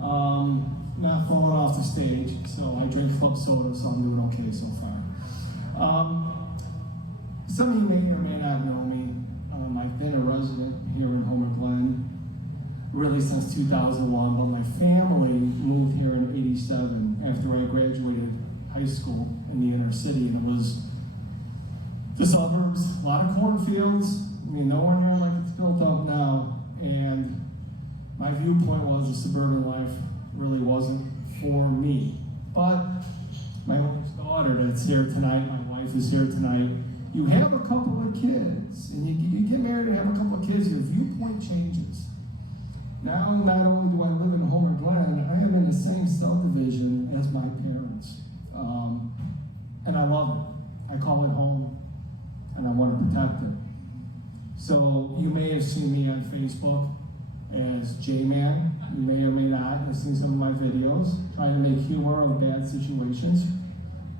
Not falling off the stage, so I drink club soda, so I'm doing okay so far. Some of you may or may not know me. I've been a resident here in Homer Glen really since 2001, but my family moved here in '87 after I graduated high school in the inner city, and it was the suburbs, a lot of cornfields, nowhere near like it's built up now, and my viewpoint was the suburban life really wasn't for me. But my oldest daughter that's here tonight, my wife is here tonight, you have a couple of kids, and you get married and have a couple of kids, your viewpoint changes. Now, not only do I live in Homer Glen, I am in the same subdivision as my parents. And I love it. I call it home, and I want to protect it. So you may have seen me on Facebook as J-Man. You may or may not have seen some of my videos trying to make humor of bad situations.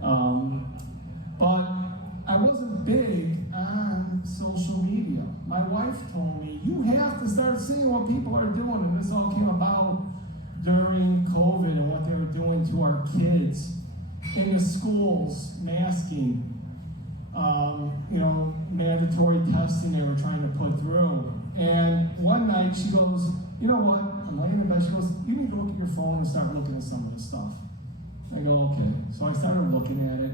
But I wasn't big on social media. My wife told me, you have to start seeing what people are doing. And this all came about during COVID and what they were doing to our kids in the schools, masking, mandatory testing they were trying to put through. And one night she goes, you know what? I'm laying in bed. She goes, you need to look at your phone and start looking at some of this stuff. I go, okay. So I started looking at it.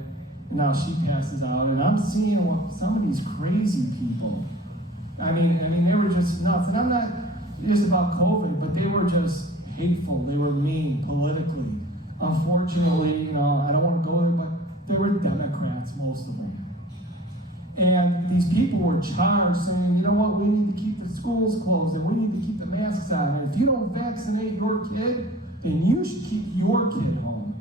And now she passes out, and I'm seeing what some of these crazy people. I mean, they were just nuts. And I'm not just about COVID, but they were just hateful. They were mean politically. Unfortunately, I don't want to go there, but they were Democrats, most of them. And these people were charged saying, you know what, we need to keep the schools closed and we need to keep the masks on. And if you don't vaccinate your kid, then you should keep your kid home.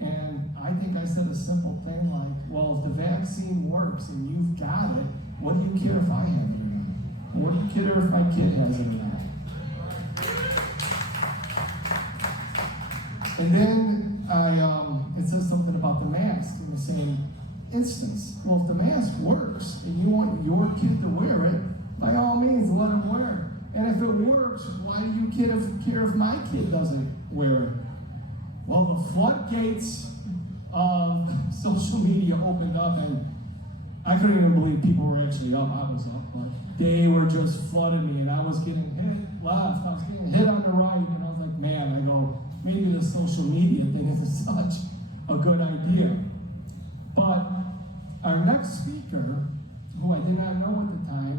And I think I said a simple thing like, well, if the vaccine works and you've got it, what do you care if I have it or not? What do you care if my kid has it or not? And then it says something about the mask in the same instance. Well, if the mask works and you want your kid to wear it, by all means, let him wear it. And if it works, why do you care if my kid doesn't wear it? Well, the floodgates of social media opened up, and I couldn't even believe people were actually up. I was up, but they were just flooding me, and I was getting hit left, I was getting hit on the right, and I was like, man, I go, maybe the social media thing isn't such a good idea. But our next speaker, who I did not know at the time,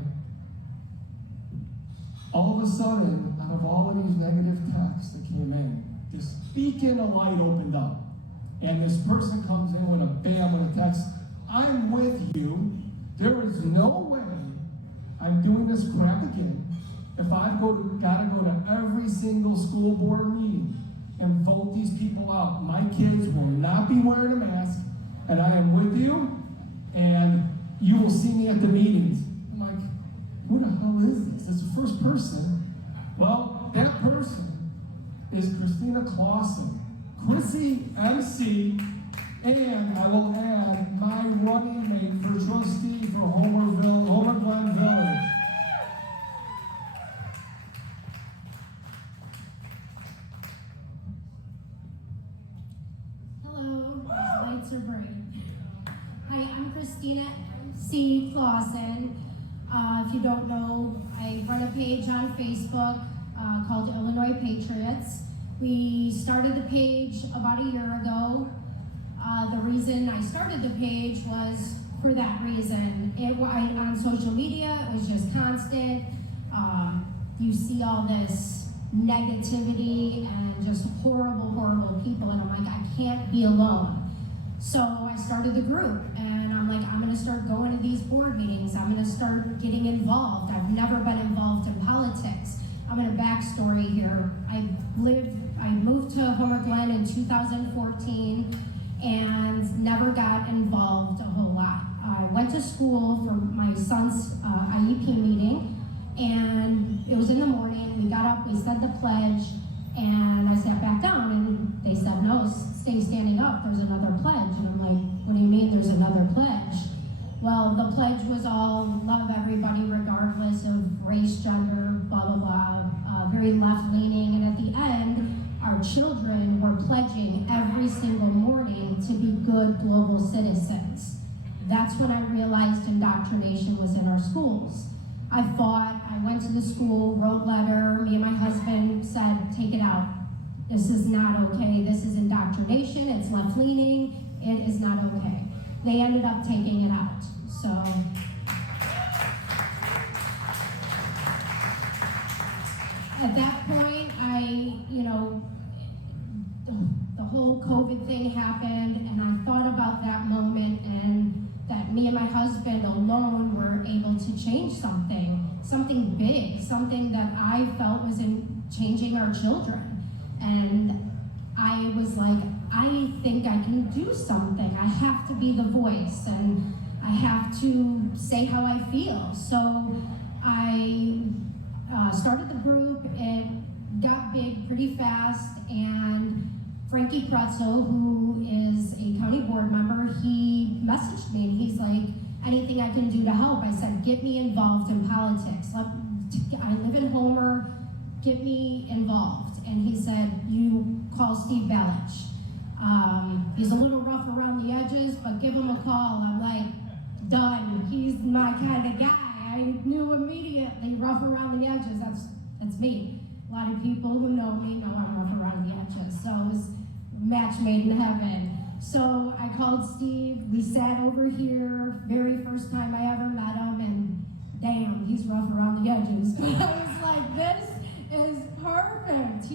all of a sudden, out of all of these negative texts that came in, this beacon of light opened up. And this person comes in with a bam with a text, I'm with you. There is no way I'm doing this crap again if I've gotta go to every single school board meeting and vote these people out. My kids will not be wearing a mask, and I am with you, and you will see me at the meetings. I'm like, who the hell is this? It's the first person. Well, that person is Christina Claussen. Chrissy MC, and I will add my running mate for trustee for Homer Glen Village. Hello, lights are bright. Hi, I'm Christina MC Claussen. If you don't know, I run a page on Facebook called Illinois Patriots. We started the page about a year ago. The reason I started the page was for that reason. On social media, it was just constant. You see all this negativity and just horrible, horrible people, and I'm like, I can't be alone. So I started the group, and I'm like, I'm gonna start going to these board meetings. I'm gonna start getting involved. I've never been involved in politics. I'm in a backstory here. I moved to Homer Glen in 2014 and never got involved a whole lot. I went to school for my son's IEP meeting, and it was in the morning. We got up, we said the pledge, and I sat back down, and they said, no, stay standing up, there's another pledge. And I'm like, what do you mean there's another pledge? Well, the pledge was all love everybody regardless of race, gender, blah, blah, blah, very left-leaning. And at the end, our good global citizens. That's when I realized indoctrination was in our schools. I fought, I went to the school, wrote letter, me and my husband said, take it out. This is not okay, this is indoctrination, it's left-leaning, it is not okay. They ended up taking it out, so. At that point, the whole COVID thing happened, and I thought about that moment, and that me and my husband alone were able to change something big, something that I felt was in changing our children. And I was like, I think I can do something. I have to be the voice, and I have to say how I feel. So I started the group. It got big pretty fast, and Frankie Pretzel, who is a county board member, he messaged me and he's like, anything I can do to help? I said, get me involved in politics. I live in Homer, get me involved. And he said, you call Steve Balich. He's a little rough around the edges, but give him a call. I'm like, done. He's my kind of guy. I knew immediately, rough around the edges, that's me. A lot of people who know me know I'm rough around the edges. So it was match made in heaven. So I called Steve, we sat over here, very first time I ever met him, and damn, he's rough around the edges. But I was like, this is perfect.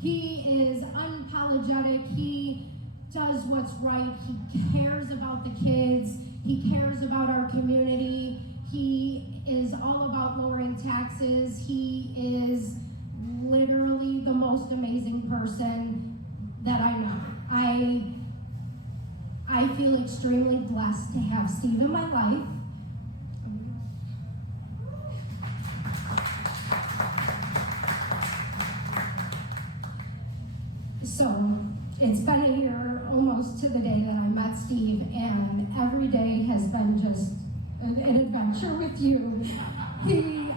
He is unapologetic, he does what's right, he cares about the kids, he cares about our community, he is all about lowering taxes, he is literally the most amazing person that I know. I feel extremely blessed to have Steve in my life. So it's been a year almost to the day that I met Steve, and every day has been just an adventure with you. He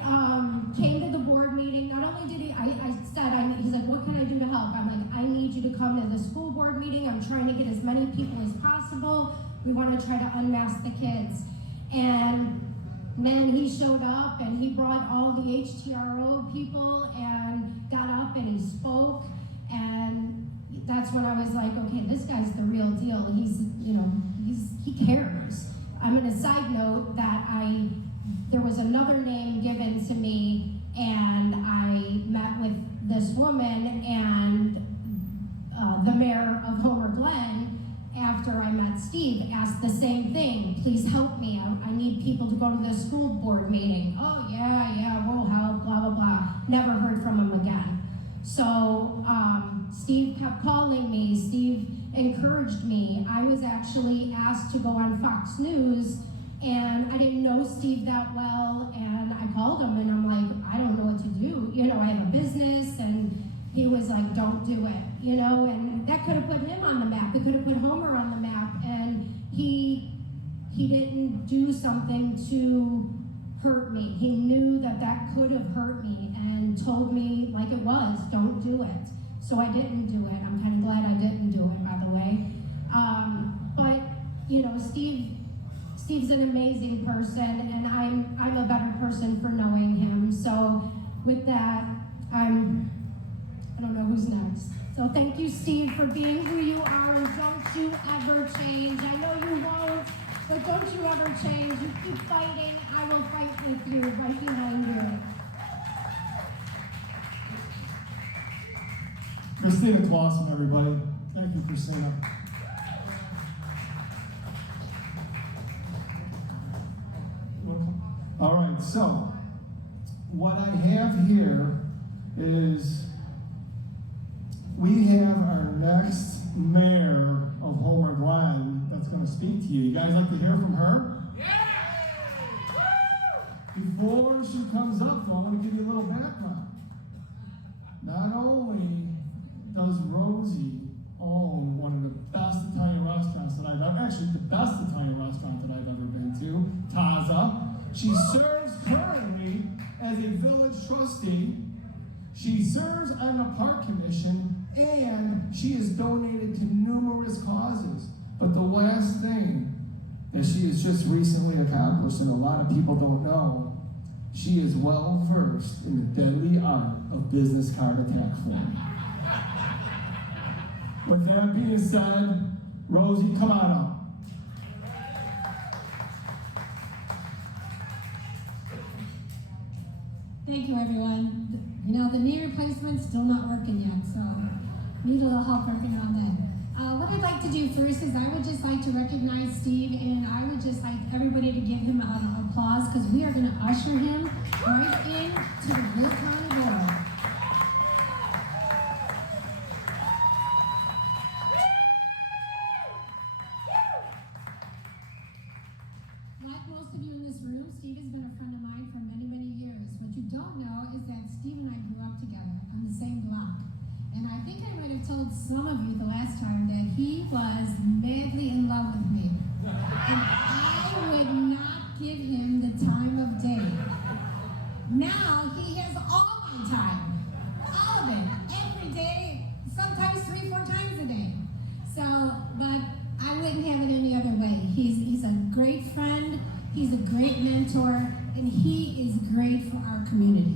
came to the board meeting. Not only did I said, he's like, what can I do to help? I'm like, I need you to come to the school board meeting. I'm trying to get as many people as possible. We want to try to unmask the kids. And then he showed up and he brought all the HTRO people and got up and he spoke. And that's when I was like, okay, this guy's the real deal. He cares. I'm going to side note that there was another name given to me, and I met with this woman and the mayor of Homer Glen after I met Steve, asked the same thing. Please help me. I need people to go to the school board meeting. Oh yeah, we'll help, blah, blah, blah. Never heard from him again. So Steve kept calling me. Steve encouraged me. I was actually asked to go on Fox News, and I didn't know Steve that well, and I called him and I'm like, I don't know what to do. I have a business, and he was like, don't do it, and that could have put him on the map. It could have put Homer on the map, and he didn't do something to hurt me. He knew that could have hurt me and told me like it was, don't do it. So I didn't do it. I'm kind of glad I didn't do it, by the way. But Steve's an amazing person, and I'm a better person for knowing him. So with that, I don't know who's next. So thank you, Steve, for being who you are, and don't you ever change. I know you won't, but don't you ever change. You keep fighting. I will fight with you, right behind you. Christina Claussen, everybody. Thank you, Christina. All right, so what I have here is we have our next mayor of Homer Glen that's going to speak to you. You guys like to hear from her? Yeah! Before she comes up, I want to give you a little background. Not only does Rosie own one of the best Italian restaurants that I've ever, actually the best Italian restaurant that I've ever been to, Taza. She serves currently as a village trustee. She serves on the park commission, and she has donated to numerous causes. But the last thing that she has just recently accomplished, and a lot of people don't know, she is well versed in the deadly art of business card attack form. With that being said, Rosie, come on up. Thank you, everyone. You know, the knee replacement's still not working yet, so need a little help working on that. What I'd like to do first is I would just like to recognize Steve, and I would just like everybody to give him applause, because we are going to usher him right into the Will County Board. Like most of you in this room, Steve has been a friend of mine for many, many years. What you don't know is that Steve and I grew up together on the same block. And I think I might have told some of you the last time that he was madly in love with me. And I would not give him the time of day. Now he has all my time. All of it. Every day, sometimes 3-4 times a day. So, but I wouldn't have it any other way. He's a great friend, he's a great mentor, and he is great for our community.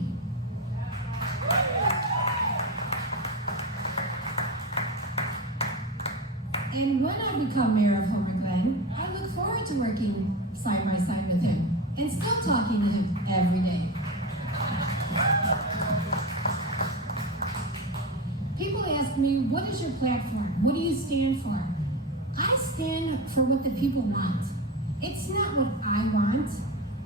And when I become mayor of Homer Glen, I look forward to working side by side with him and still talking to him every day. People ask me, what is your platform? What do you stand for? I stand for what the people want. It's not what I want.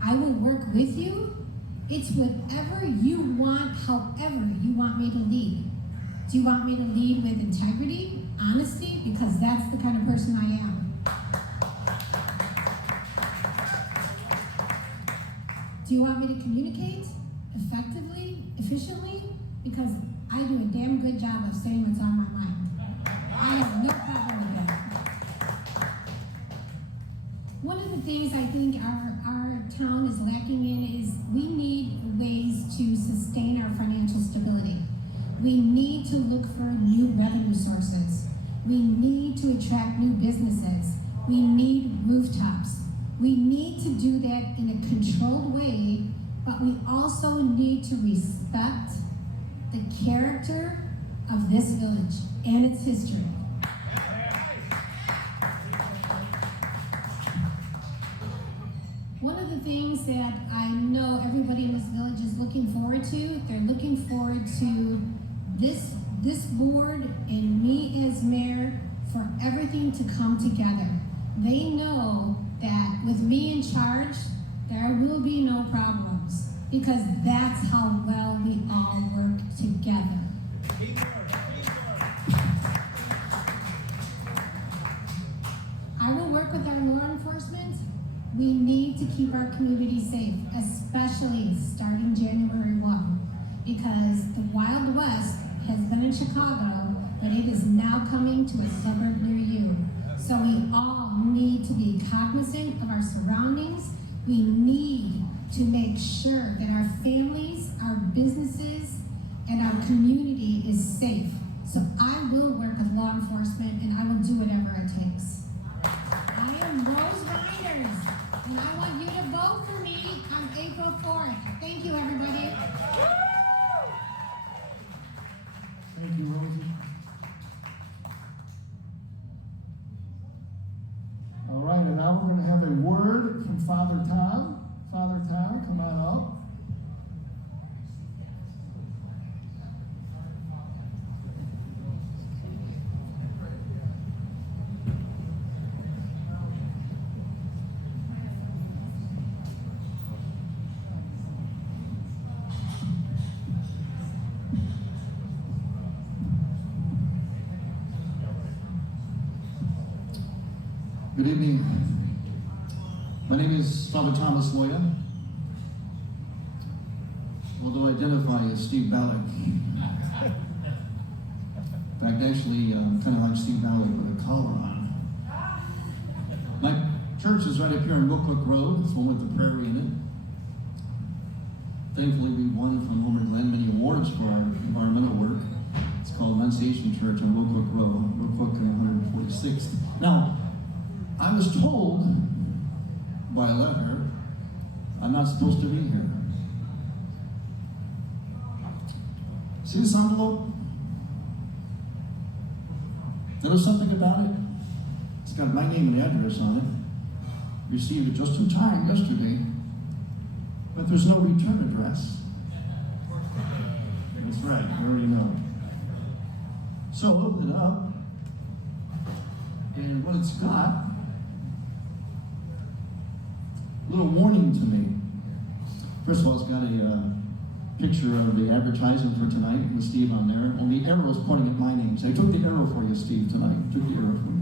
I will work with you. It's whatever you want, however you want me to lead. Do you want me to lead with integrity, honesty? Because that's the kind of person I am. Do you want me to communicate effectively, efficiently? Because I do a damn good job of saying what's on my mind. I have no problem with that. One of the things I think our town is lacking in is we need ways to sustain our financial stability. We need to look for new revenue sources. We need to attract new businesses. We need rooftops. We need to do that in a controlled way, but we also need to respect the character of this village and its history. One of the things that I know everybody in this village is looking forward to, they're looking forward to this board and me as mayor for everything to come together. They know that with me in charge, there will be no problems, because that's how well we all work together. I will work with our law enforcement. We need to keep our community safe, especially starting January 1, because the Wild West has been in Chicago, but it is now coming to a suburb near you. So we all need to be cognizant of our surroundings. We need to make sure that our families, our businesses, and our community is safe. So I will work with law enforcement, and I will do whatever it takes. I am Rose Reynders, and I want you to vote for me on April 4th. Thank you, everybody. Thank you, Rosie. All right, and now we're going to have a word from Father Tom. Father Tom, come on up. Good evening. My name is Father Thomas Loya, although I identify as Steve Balich. In fact, actually, kind of like Steve Balich with a collar on. My church is right up here on Wilcook Road. It's one with the prairie in it. Thankfully, we won from Homer Glen many awards for our environmental work. It's called Annunciation Church on Wilcook Road, Wilcook and 146th. Now, I was told by a letter I'm not supposed to be here. See this envelope? There's something about it. It's got my name and address on it. Received it just in time yesterday, but there's no return address. That's right, you already know. So I opened it up, and what it's got, a little warning to me. First of all, it's got a picture of the advertisement for tonight with Steve on there. Only the arrow is pointing at my name. So I took the arrow for you, Steve, tonight. Took the arrow for you.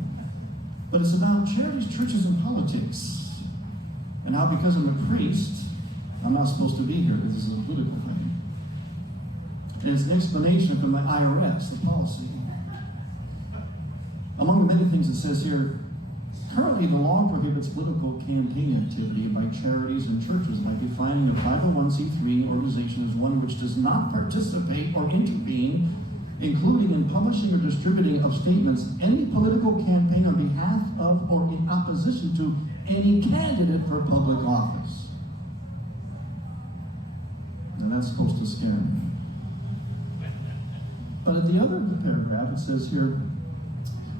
But it's about charities, churches, and politics. And how because I'm a priest, I'm not supposed to be here. This is a political thing. And it's an explanation from my IRS, the policy. Among the many things it says here, currently the law prohibits political campaign activity by charities and churches by defining a 501c3 organization as one which does not participate or intervene, including in publishing or distributing of statements, any political campaign on behalf of or in opposition to any candidate for public office. And that's supposed to scare me. But at the other paragraph, it says here,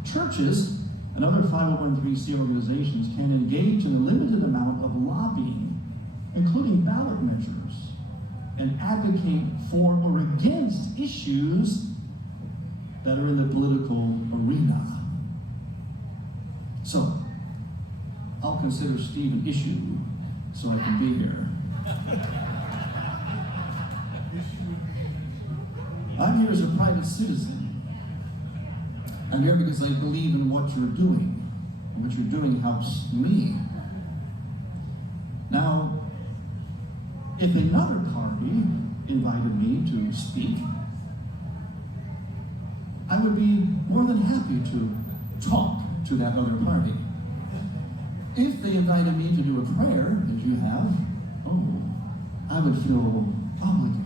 churches and other 501c organizations can engage in a limited amount of lobbying, including ballot measures, and advocate for or against issues that are in the political arena. So, I'll consider Steve an issue so I can be here. I'm here as a private citizen. I'm here because I believe in what you're doing. And what you're doing helps me. Now, if another party invited me to speak, I would be more than happy to talk to that other party. If they invited me to do a prayer, as you have, I would feel obligated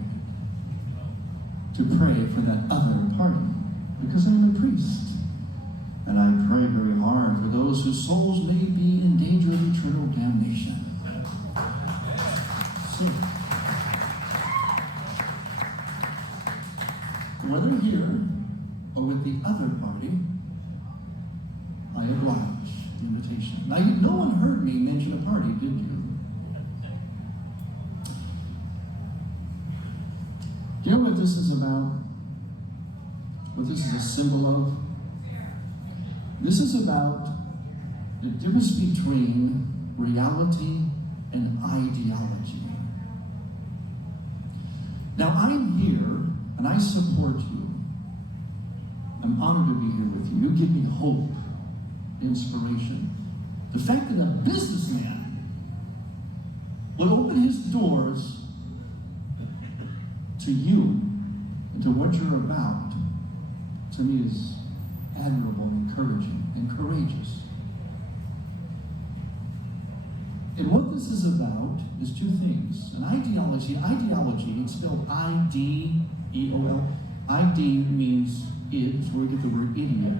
to pray for that other party because I'm a priest. And I pray very hard for those whose souls may be in danger of eternal damnation. So, whether here or with the other party, I oblige the invitation. Now, no one heard me mention a party, did you? Do you know what this is about? What this is a symbol of? This is about the difference between reality and ideology. Now, I'm here and I support you. I'm honored to be here with you. You give me hope, inspiration. The fact that a businessman would open his doors to you and to what you're about, to me is admirable, encouraging, and courageous. And what this is about is two things. An ideology, it's spelled I-D-E-O-L. I-D means id, it's where we get the word idiot,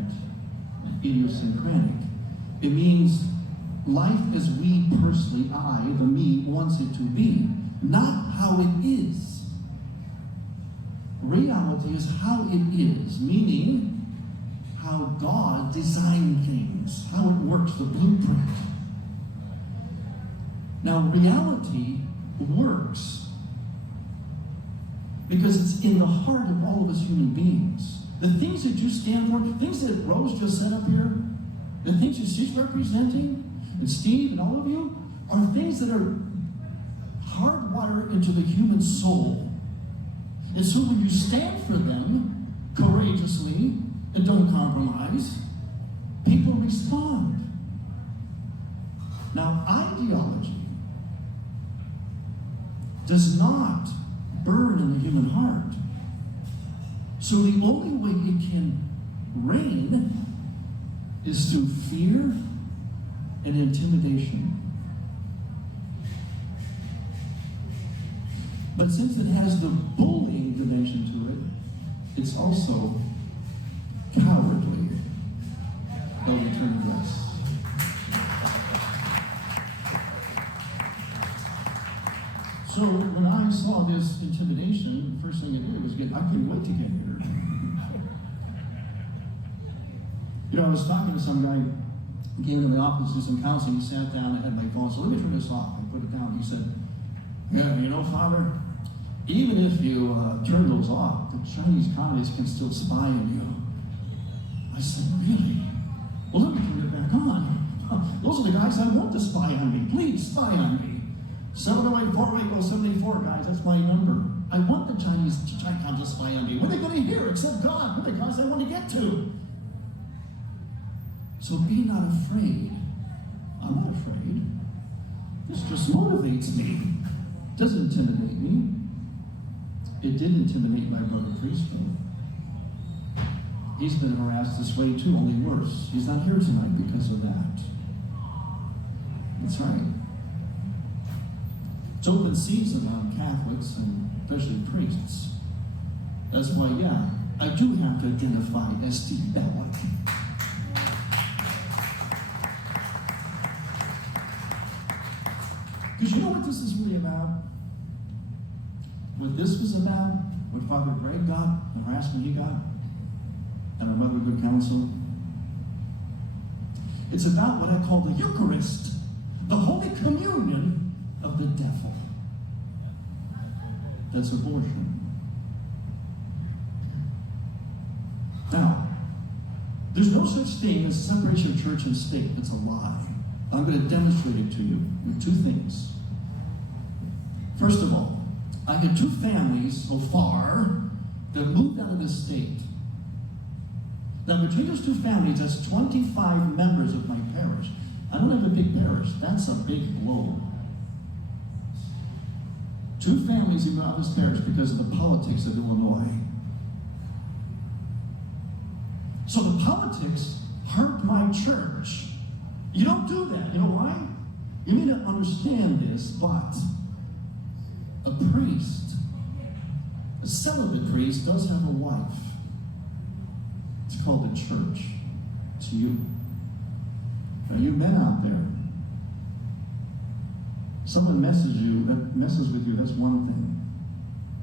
idiosyncratic. It means life as we personally, I, the me, wants it to be, not how it is. Reality is how it is, meaning how God designed things, how it works, the blueprint. Now, reality works because it's in the heart of all of us human beings. The things that you stand for, things that Rose just said up here, the things that she's representing, and Steve and all of you, are things that are hardwired into the human soul. And so when you stand for them courageously and don't compromise, people respond. Now, ideology does not burn in the human heart. So the only way it can reign is through fear and intimidation. But since it has the bullying dimension to it, it's also cowardly. They'll return to us. So when I saw this intimidation, the first thing I did was I couldn't wait to get here. You know, I was talking to some guy who came into my office to do some counseling. He sat down and had my phone. So let me turn this off. I put it down. He said, yeah, you know, Father, even if you turn those off, the Chinese communists can still spy on you. I said, really? Well, let me turn it back on. Those are the guys I want to spy on me. Please spy on me. 708-480-74, guys, that's my number. I want the Chinese Chicom to spy on me. What are they going to hear except God? What are the guys I want to get to? So be not afraid. I'm not afraid. This just motivates me. It doesn't intimidate me. It did intimidate my brother priest, though. He's been harassed this way too, only worse. He's not here tonight because of that. That's right. It's open season on Catholics and especially priests. That's why, yeah, I do have to identify as Steve Balich. Because you know what this is really about? What this was about, what Father Greg got, the harassment he got, and our Mother Good Counsel. It's about what I call the Eucharist, the Holy Communion of the devil. That's abortion. Now, there's no such thing as separation of church and state. It's a lie. I'm going to demonstrate it to you with two things. First of all, I had two families so far that moved out of this state. Now, between those two families, that's 25 members of my parish. I don't have a big parish. That's a big blow. Two families moved out of this parish because of the politics of Illinois. So the politics hurt my church. You don't do that. You know why? You need to understand this, but a priest, a celibate priest, does have a wife. It's called the church. It's you. Now, you men out there, someone messes with you, that's one thing.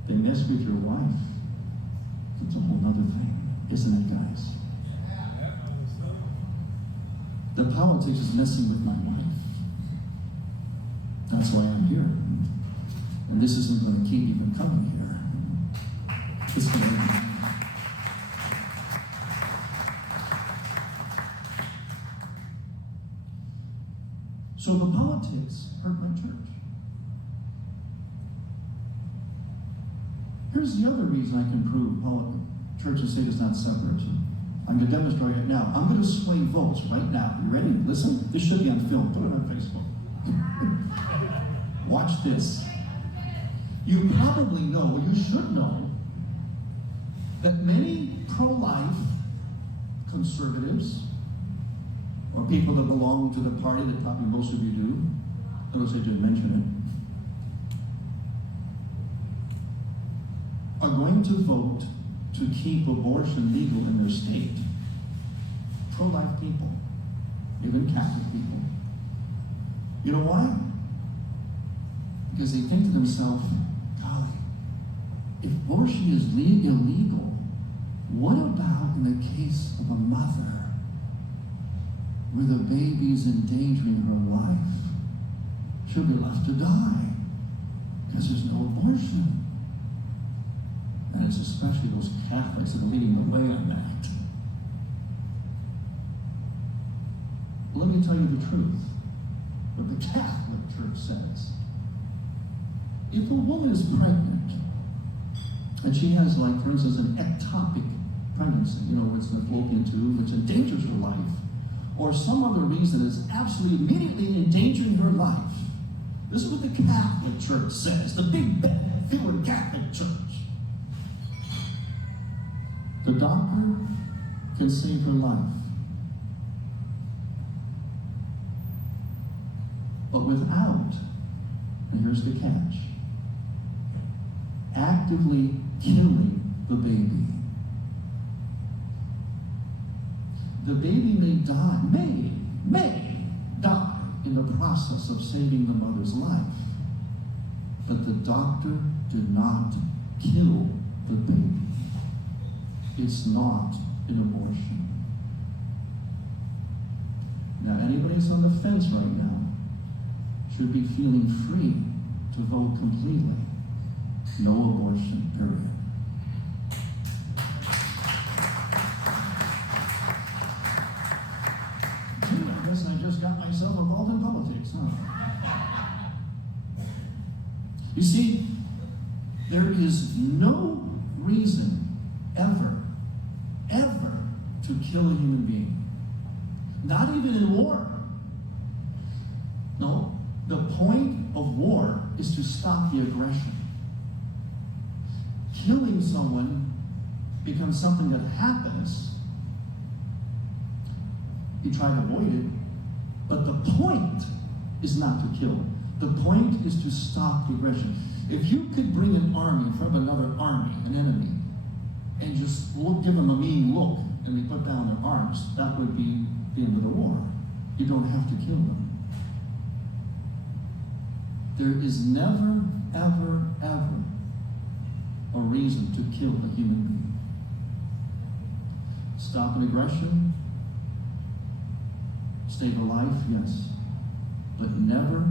They mess with your wife. It's a whole other thing, isn't it, guys? The politics is messing with my wife. That's why I'm here. And this isn't going to keep me from coming here. It's going to So the politics hurt my church. Here's the other reason I can prove church and state is not separate. I'm going to demonstrate it now. I'm going to sway votes right now. You ready? Listen. This should be on film. Put it on Facebook. Watch this. You probably know, or you should know, that many pro-life conservatives, or people that belong to the party that probably most of you do, notice I didn't mention it, are going to vote to keep abortion legal in their state. Pro-life people, even Catholic people. You know why? Because they think to themselves, golly, if abortion is illegal, what about in the case of a mother where the baby's endangering her life? She'll be left to die because there's no abortion. And it's especially those Catholics that are leading the way on that. Let me tell you the truth. What the Catholic Church says. If a woman is pregnant, and she has, like, for instance, an ectopic pregnancy, it's the fallopian tube, which endangers her life, or some other reason is absolutely immediately endangering her life, this is what the Catholic Church says, the big, bad, feeling Catholic Church. The doctor can save her life, but without, and here's the catch, actively killing the baby. The baby may die in the process of saving the mother's life. but the doctor did not kill the baby. It's not an abortion. Now, anybody who's on the fence right now should be feeling free to vote completely. No abortion, period. Gee, I guess I just got myself involved in politics, huh? You see, there is no reason ever to kill a human being. Not even in war. No, the point of war is to stop the aggression. Killing someone becomes something that happens. You try to avoid it, but the point is not to kill. The point is to stop the aggression. If you could bring an army in front of another army, an enemy, and just give them a mean look, and they put down their arms, that would be the end of the war. You don't have to kill them. There is never, ever, ever a reason to kill a human being. Stop an aggression, save a life, yes, but never,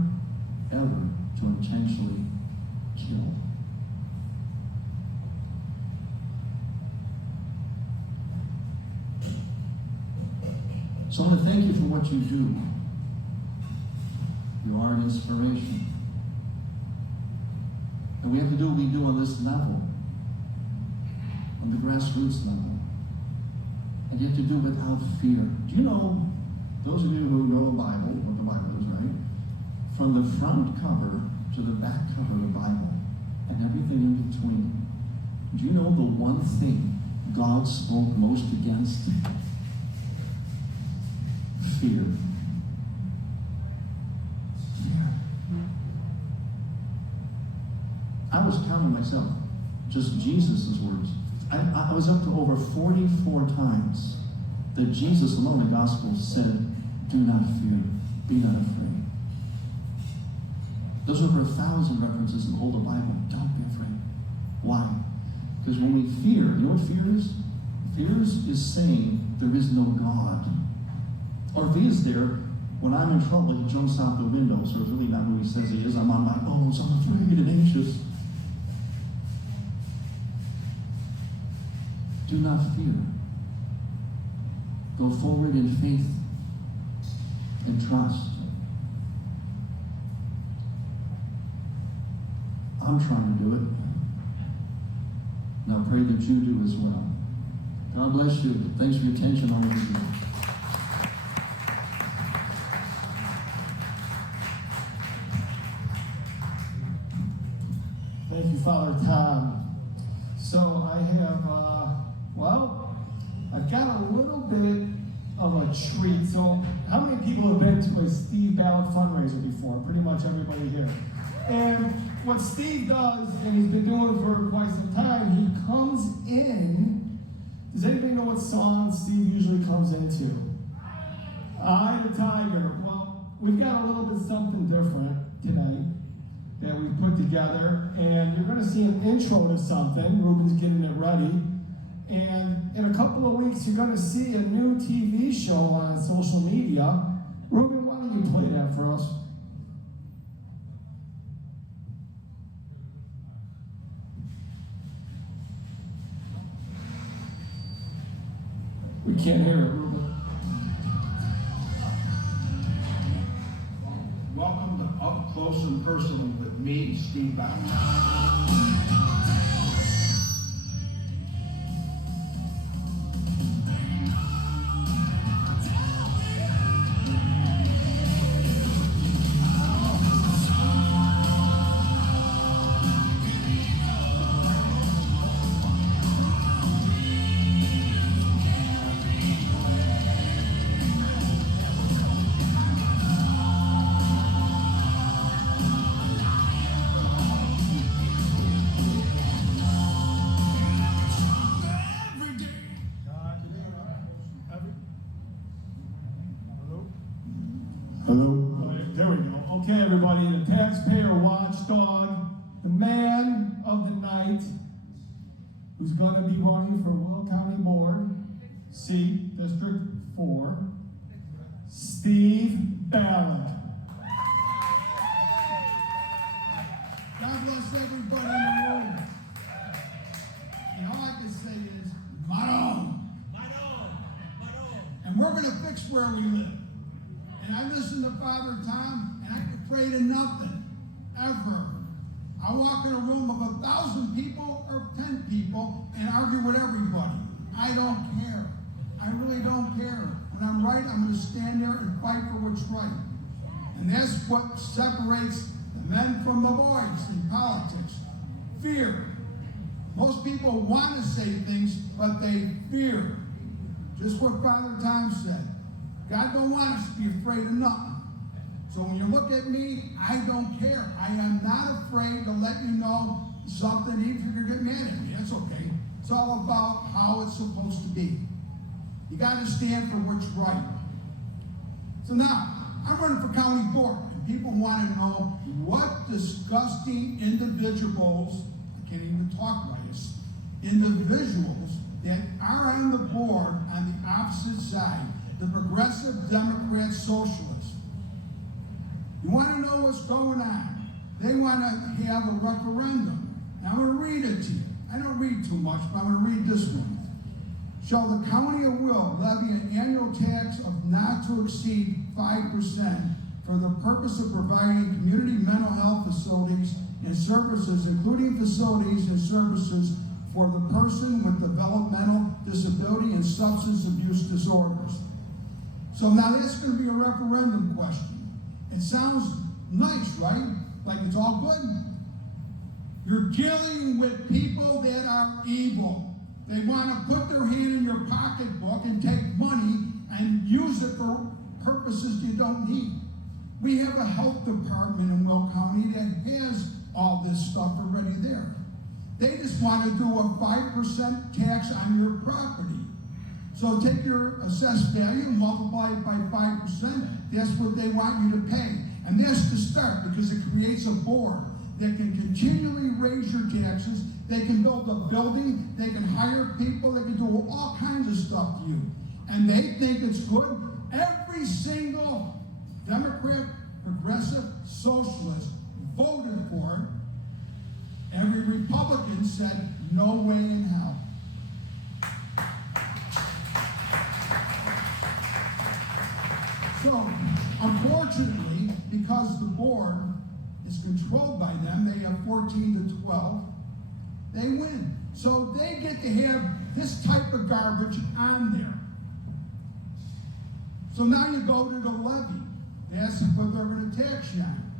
ever to intentionally kill. So I want to thank you for what you do. You are an inspiration. And we have to do what we do on this level, on the grassroots level. And you have to do it without fear. Do you know, those of you who know the Bible, what the Bible is, right? From the front cover to the back cover of the Bible, and everything in between, do you know the one thing God spoke most against? Fear. I was counting myself, just Jesus' words. I was up to over 44 times that Jesus alone in the Gospel said, do not fear, be not afraid. There's over 1,000 references in all the Bible. Don't be afraid. Why? Because when we fear, you know what fear is? Fear is saying there is no God. Or if he is there, when I'm in trouble, he jumps out the window, so it's really not who he says he is. I'm on my bones, I'm afraid and anxious. Do not fear. Go forward in faith and trust. I'm trying to do it. And I pray that you do as well. God bless you. Thanks for your attention. All of you. Thank you, Father Tom. So I have, I've got a little bit of a treat. So how many people have been to a Steve Balich Fundraiser before? Pretty much everybody here. And what Steve does, and he's been doing it for quite some time, he comes in. Does anybody know what song Steve usually comes into? Eye the Tiger. Well, we've got a little bit something different tonight that we've put together, and you're going to see an intro to something. Ruben's getting it ready. And in a couple of weeks, you're going to see a new TV show on social media. Ruben, why don't you play that for us? We can't hear it, Ruben. Welcome to Up Close and Personal with me, Steve Balich. Hello? There we go. Okay, everybody, the taxpayer watchdog the man of the night, who's going to be running for Will County Board, C, District 4, Steve Balich. God bless everybody in the room. And all I can say is, Maron. And we're going to fix where we live. And I listen to Father Tom, and I can pray to nothing, ever. I walk in a room of 1,000 people or 10 people and argue with everybody. I don't care. I really don't care. When I'm right, I'm going to stand there and fight for what's right. And that's what separates the men from the boys in politics. Fear. Most people want to say things, but they fear. Just what Father Tom said. God don't want us to be afraid of nothing. So when you look at me, I don't care. I am not afraid to let you know something, even if you're going to get mad at me. That's okay. It's all about how it's supposed to be. You got to stand for what's right. So now, I'm running for county board, and people want to know what disgusting individuals, I can't even talk like this, individuals that are on the board on the opposite side, the progressive Democrat socialists. You want to know what's going on? They want to have a referendum. Now I'm going to read it to you. I don't read too much, but I'm going to read this one. Shall the county of Will levy an annual tax of not to exceed 5% for the purpose of providing community mental health facilities and services, including facilities and services for the person with developmental disability and substance abuse disorders? So now that's going to be a referendum question. It sounds nice, right? Like it's all good. You're dealing with people that are evil. They want to put their hand in your pocketbook and take money and use it for purposes you don't need. We have a health department in Will County that has all this stuff already there. They just want to do a 5% tax on your property. So take your assessed value, multiply it by 5%, that's what they want you to pay. And that's the start, because it creates a board that can continually raise your taxes. They can build a building, they can hire people, they can do all kinds of stuff to you. And they think it's good. Every single Democrat, progressive, socialist voted for it. Every Republican said, no way in hell. So, unfortunately, because the board is controlled by them, they have 14 to 12, they win. So they get to have this type of garbage on there. So now you go to the levy. That's what they're going to tax you on.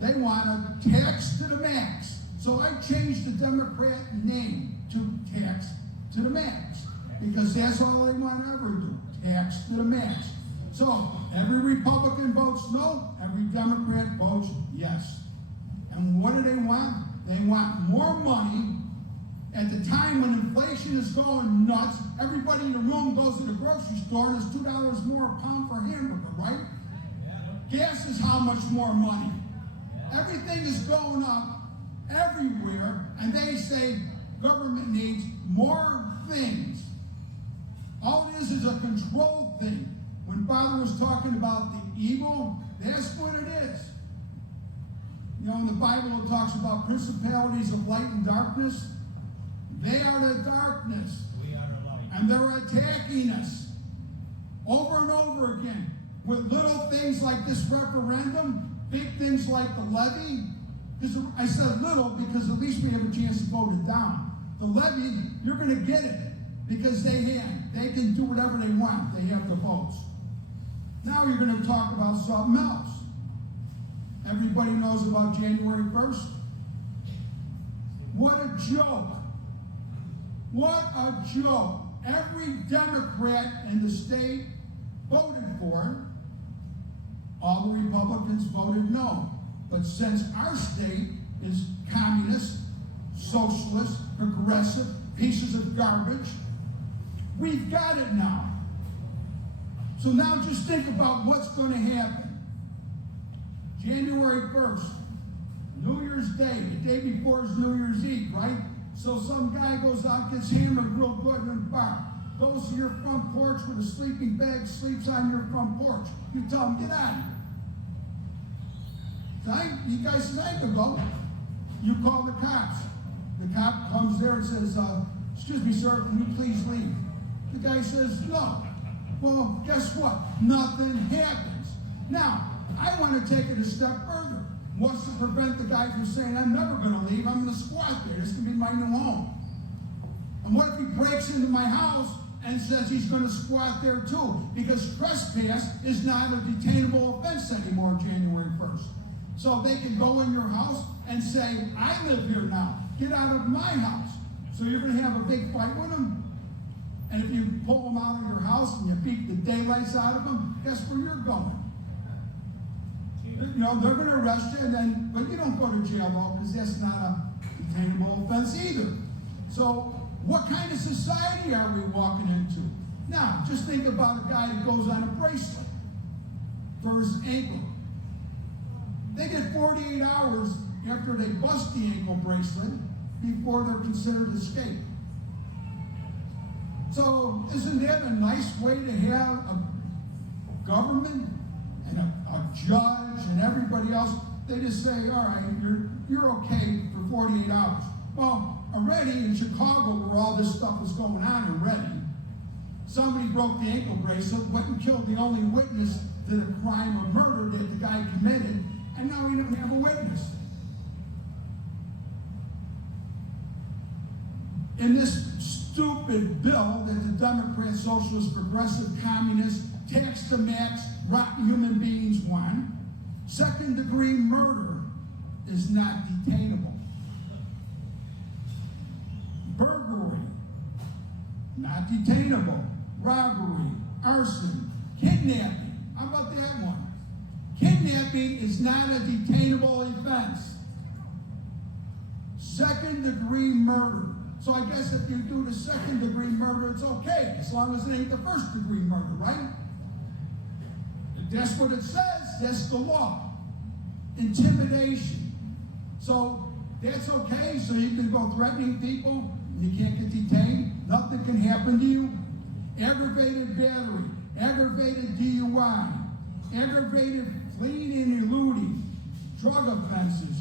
They want a tax to the max. So I changed the Democrat name to tax to the max, because that's all they want to ever do, tax to the max. So every Republican votes no, every Democrat votes yes. And what do they want? They want more money. At the time when inflation is going nuts, everybody in the room goes to the grocery store and it's $2 more a pound for a hamburger, right? Gas is how much more money? Everything is going up everywhere, and they say government needs more things. All it is a control thing. When Father was talking about the evil, that's what it is. You know, in the Bible it talks about principalities of light and darkness. They are the darkness. We are the light. And they're attacking us over and over again with little things like this referendum, big things like the levy. I said little because at least we have a chance to vote it down. The levy, you're going to get it because they can do whatever they want. They have the votes. Now you're going to talk about something else. Everybody knows about January 1st. What a joke. What a joke. Every Democrat in the state voted for it. All the Republicans voted no. But since our state is communist, socialist, progressive, pieces of garbage, we've got it now. So now just think about what's going to happen. January 1st, New Year's Day, the day before is New Year's Eve, right? So some guy goes out, gets hammered real good in a bar, goes to your front porch with a sleeping bag, sleeps on your front porch. You tell him, get out of here. You guys say, I can go. You call the cops. The cop comes there and says, excuse me, sir, can you please leave? The guy says, no. Well, guess what? Nothing happens. Now, I want to take it a step further. What's to prevent the guy from saying, I'm never going to leave, I'm going to squat there, this can be my new home. And what if he breaks into my house and says he's going to squat there too? Because trespass is not a detainable offense anymore January 1st. So they can go in your house and say, I live here now, get out of my house. So you're going to have a big fight with him. And if you pull him out of your house and you beat the daylights out of him, guess where you're going? You know, they're going to arrest you, but you don't go to jail though, because that's not a detainable offense either. So what kind of society are we walking into? Now, just think about a guy that goes on a bracelet for his ankle. They get 48 hours after they bust the ankle bracelet before they're considered escape. So isn't that a nice way to have a government and a judge and everybody else? They just say, all right, you're okay for 48 hours. Well, already in Chicago, where all this stuff was going on already, somebody broke the ankle bracelet, went and killed the only witness to the crime of murder that the guy committed, and now we don't have a witness. In this stupid bill that the Democrats, Socialists, Progressive, Communists, tax to max, rotten human beings want, second-degree murder is not detainable. Burglary, not detainable. Robbery, arson, kidnapping. How about that one? Kidnapping is not a detainable offense. Second-degree murder. So I guess if you do the second-degree murder, it's okay, as long as it ain't the first-degree murder, right? If that's what it says, that's the law. Intimidation. So that's okay, so you can go threatening people, and you can't get detained, nothing can happen to you. Aggravated battery, aggravated DUI, aggravated fleeing and eluding, drug offenses,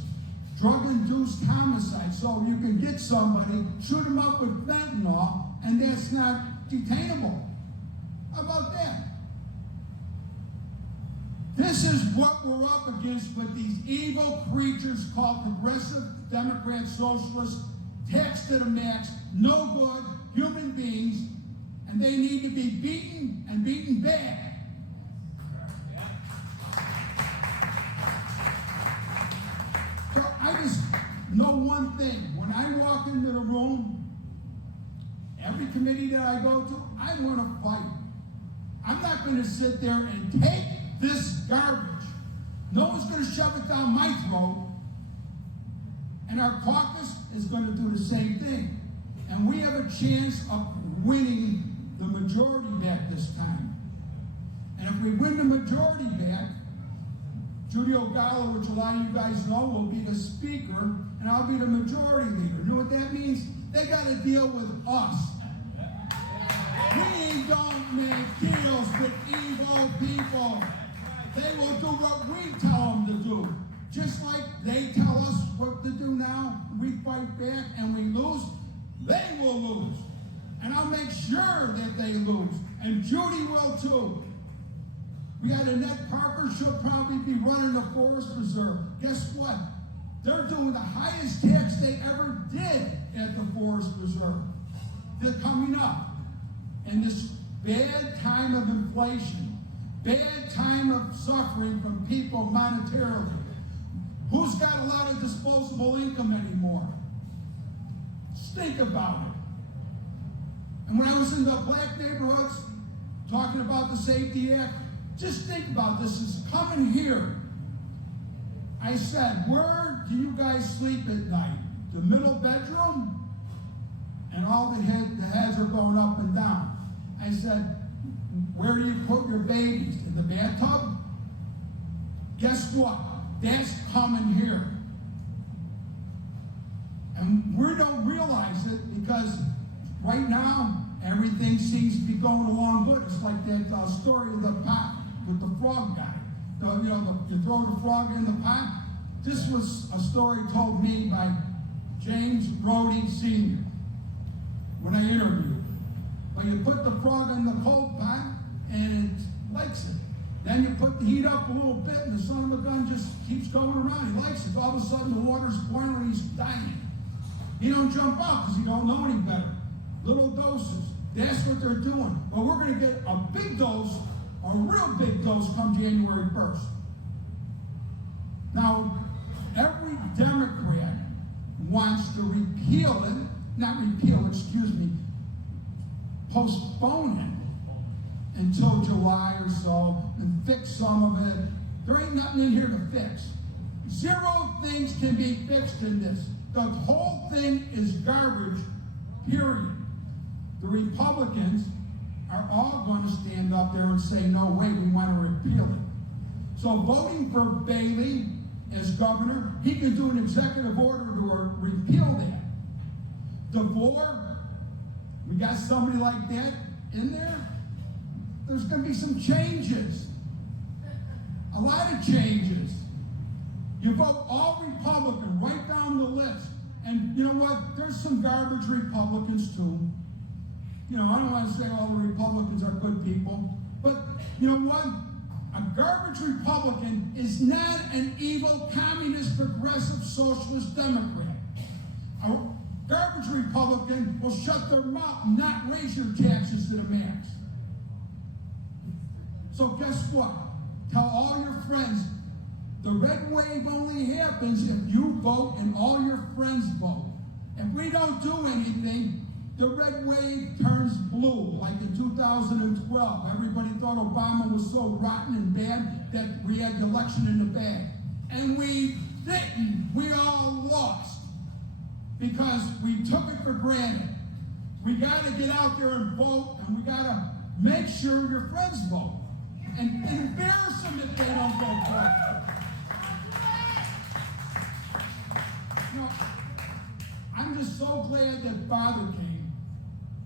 drug-induced homicide. So you can get somebody, shoot them up with fentanyl, and that's not detainable. How about that? This is what we're up against with these evil creatures called progressive Democrats, socialists, tax to the max, no good human beings, and they need to be beaten and beaten bad. So I just know one thing. When I walk into the room, every committee that I go to, I want to fight. I'm not going to sit there and take this garbage. No one's going to shove it down my throat. And our caucus is going to do the same thing. And we have a chance of winning the majority back this time. And if we win the majority back, Judy O'Gallo, which a lot of you guys know, will be the speaker, and I'll be the majority leader. You know what that means? They got to deal with us. We don't make deals with evil people. They will do what we tell them to do. Just like they tell us what to do now, we fight back and we lose, they will lose. And I'll make sure that they lose. And Judy will too. We got Annette Parker, she'll probably be running the Forest Reserve. Guess what? They're doing the highest tax they ever did at the Forest Reserve. They're coming up. And this bad time of inflation, bad time of suffering from people monetarily. Who's got a lot of disposable income anymore? Just think about it. And when I was in the black neighborhoods, talking about the Safety Act, just think about this. It's coming here. I said, where do you guys sleep at night? The middle bedroom? And all the heads are going up and down. I said, where do you put your babies? In the bathtub? Guess what? That's coming here. And we don't realize it because right now, everything seems to be going along good. It's like that story of the pot with the frog guy. You throw the frog in the pot. This was a story told me by James Roti Sr. when I interviewed him. But you put the frog in the cold pot and it likes it. Then you put the heat up a little bit and the son of a gun just keeps going around. He likes it. All of a sudden the water's boiling and he's dying. He don't jump out because he don't know any better. Little doses. That's what they're doing. But we're going to get a big dose, a real big dose come January 1st. Now, every Democrat wants to postpone it until July or so and fix some of it. There ain't nothing in here to fix. 0 things can be fixed in this. The whole thing is garbage, period. The Republicans are all going to stand up there and say, no way, we want to repeal it. So voting for Bailey as governor, he can do an executive order to repeal that. DeVore, we got somebody like that in there. There's going to be some changes. A lot of changes. You vote all Republican, right down the list. And you know what? There's some garbage Republicans too. You know, I don't want to say all the Republicans are good people, but you know what? A garbage Republican is not an evil, communist, progressive, socialist Democrat. A garbage Republican will shut their mouth and not raise your taxes to the max. So guess what? Tell all your friends, the red wave only happens if you vote and all your friends vote. If we don't do anything, the red wave turns blue, like in 2012. Everybody thought Obama was so rotten and bad that we had the election in the bag. And we didn't. We all lost because we took it for granted. We got to get out there and vote, and we got to make sure your friends vote. And embarrass them if they don't vote for it. You know, I'm just so glad that Father came,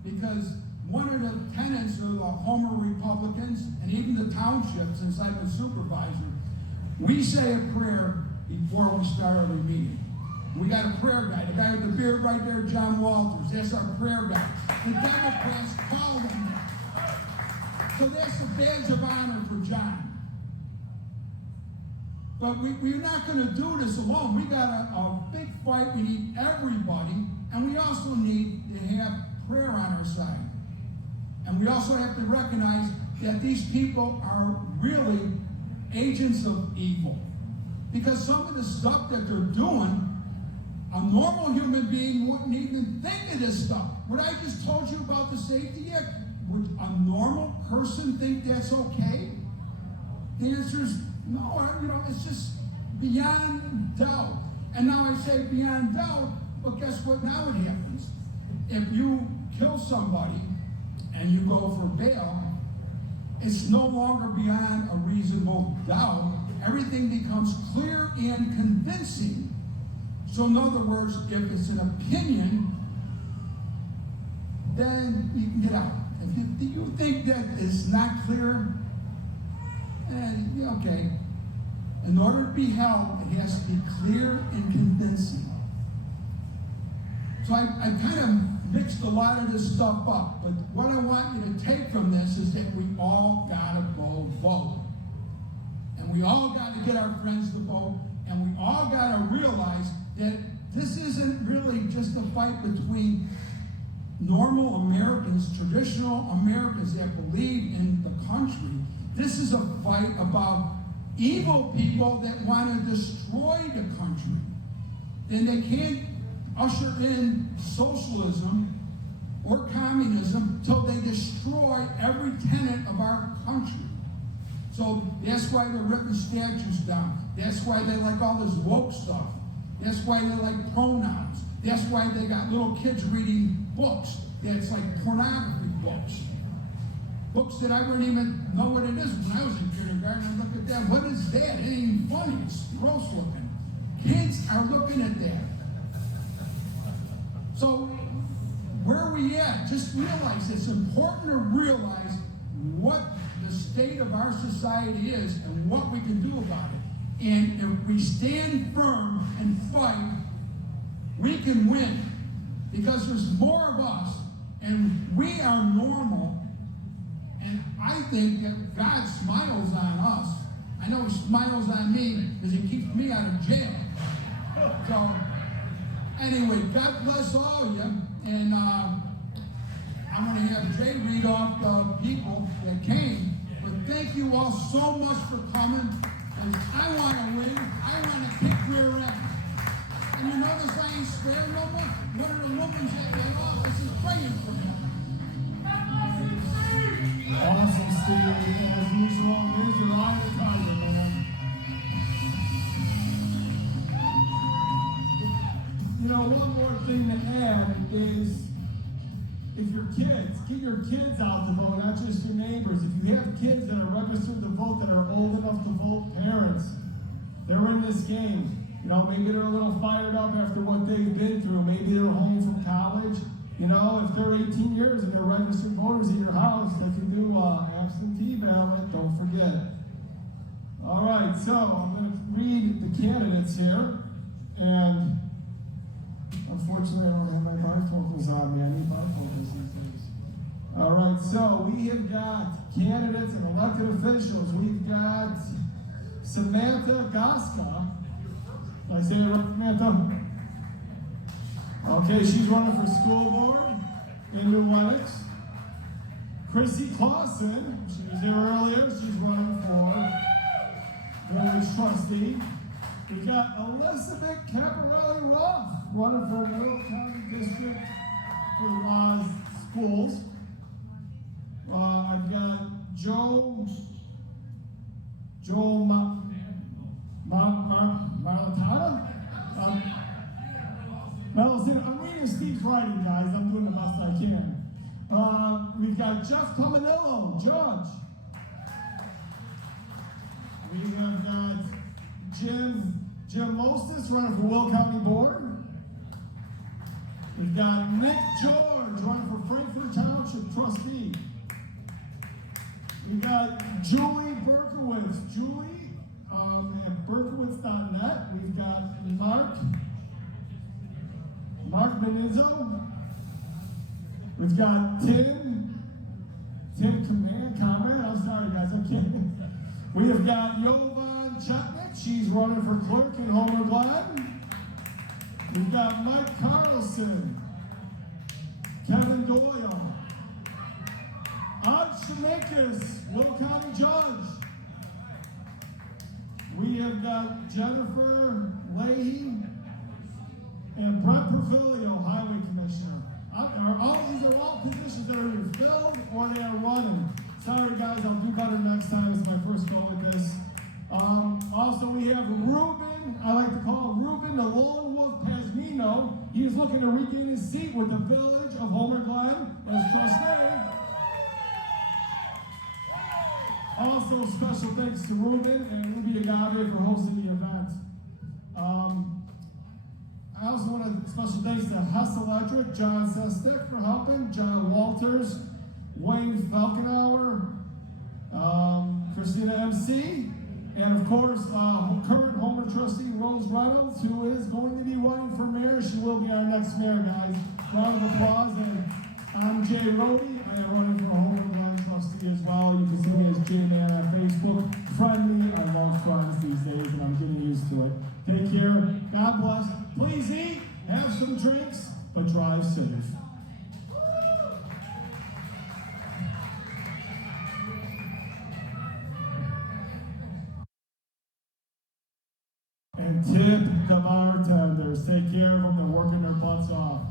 because one of the tenants of the Homer Republicans, and even the township, since I've been supervisor, we say a prayer before we start every meeting. We got a prayer guy. The guy with the beard right there, John Walters. That's our prayer guy. The Democrats call him that. So that's the badge of honor for John. But we're not going to do this alone. We got a big fight. We need everybody. And we also need to have prayer on our side. And we also have to recognize that these people are really agents of evil. Because some of the stuff that they're doing, a normal human being wouldn't even think of this stuff. What I just told you about the Safety Act, would a normal person think that's okay? The answer is no. You know, it's just beyond doubt. And now I say beyond doubt, but guess what? Now it happens. If you kill somebody and you go for bail, it's no longer beyond a reasonable doubt. Everything becomes clear and convincing. So in other words, if it's an opinion, then you can get out. If you think that is not clear, okay. In order to be held, it has to be clear and convincing. So I kind of mixed a lot of this stuff up, but what I want you to take from this is that we all gotta go vote. And we all got to get our friends to vote, and we all got to realize that this isn't really just a fight between normal Americans, traditional Americans that believe in the country. This is a fight about evil people that want to destroy the country. And they can't usher in socialism or communism till they destroy every tenet of our country. So that's why they're ripping statues down. That's why they like all this woke stuff. That's why they like pronouns. That's why they got little kids reading books that's like pornography books. Books that I wouldn't even know what it is. When I was in kindergarten, I looked at that. What is that? It ain't even funny. It's gross looking. Kids are looking at that. So where are we at? Just realize it's important to realize what the state of our society is and what we can do about it. And if we stand firm and fight, we can win. Because there's more of us, and we are normal. And I think that God smiles on us. I know He smiles on me because He keeps me out of jail. So, anyway, God bless all of you. And I'm going to have Jay read off the people that came. But thank you all so much for coming. And I want to win. I want to kick rear end. And you notice I ain't scared no more? One of the women at the office is praying for me. Awesome, Steve. As usual, here's your eye of the tiger, man. You know, one more thing to add is, if your kids, get your kids out to vote, not just your neighbors. If you have kids that are registered to vote, that are old enough to vote, parents, they're in this game. You know, maybe they're a little fired up after what they've been through. Maybe they're home from college. You know, if they're 18 years and they're registered voters in your house, they can do absentee ballot, don't forget. All right, so I'm going to read the candidates here. And unfortunately, I don't have my bifocals on me. I need bifocals these days. All right, so we have got candidates and elected officials. We've got Samantha Goska. Did I say that right, Samantha? Okay, she's running for school board in New Lenox. Chrissy Claussen, she was there earlier. She's running for village trustee. We got Elizabeth Caparelli-Ruff running for Will County District for schools. I've got Joe Malatana. I'm reading Steve's writing, guys. I'm doing the best I can. We've got Jeff Caminillo, judge. We have got Jim Mostis running for Will County Board. We've got Nick George running for Frankfurt Township trustee. We've got Julie Berkowitz. Julie at berkowitz.net. We've got Mark Benizzo. We've got Tim Comrade. I'm sorry, guys, I can't. We have got Jovan Chutnik. She's running for clerk in Homer Glen. We've got Mike Carlson, Kevin Doyle, Odd Shemakis, Will County Judge. We have got Jennifer Leahy and Brent Perfilio, Highway Commissioner. These are all positions that are either filled or they are running. Sorry guys, I'll do better next time. It's my first go with this. Also we have Ruben, I like to call him Ruben the Lone Wolf Pasmino. He is looking to regain his seat with the village of Homer Glen as trustee. Also, special thanks to Ruben and Ruby Agave for hosting the event. I also want to special thanks to Hess Electric, John Sestek for helping, John Walters, Wayne Falkenauer, Christina MC, and of course, current Homer trustee Rose Reynolds, who is going to be running for mayor. She will be our next mayor, guys. Round of applause. And I'm Jay Roti. I am running for Homer Glen trustee as well. You can see me as J-Man on Facebook. Friendly, I love friends these days, and I'm getting used to it. Take care. God bless. Please eat, have some drinks, but drive safe. And tip the bartenders. Take care of them. They're working their butts off.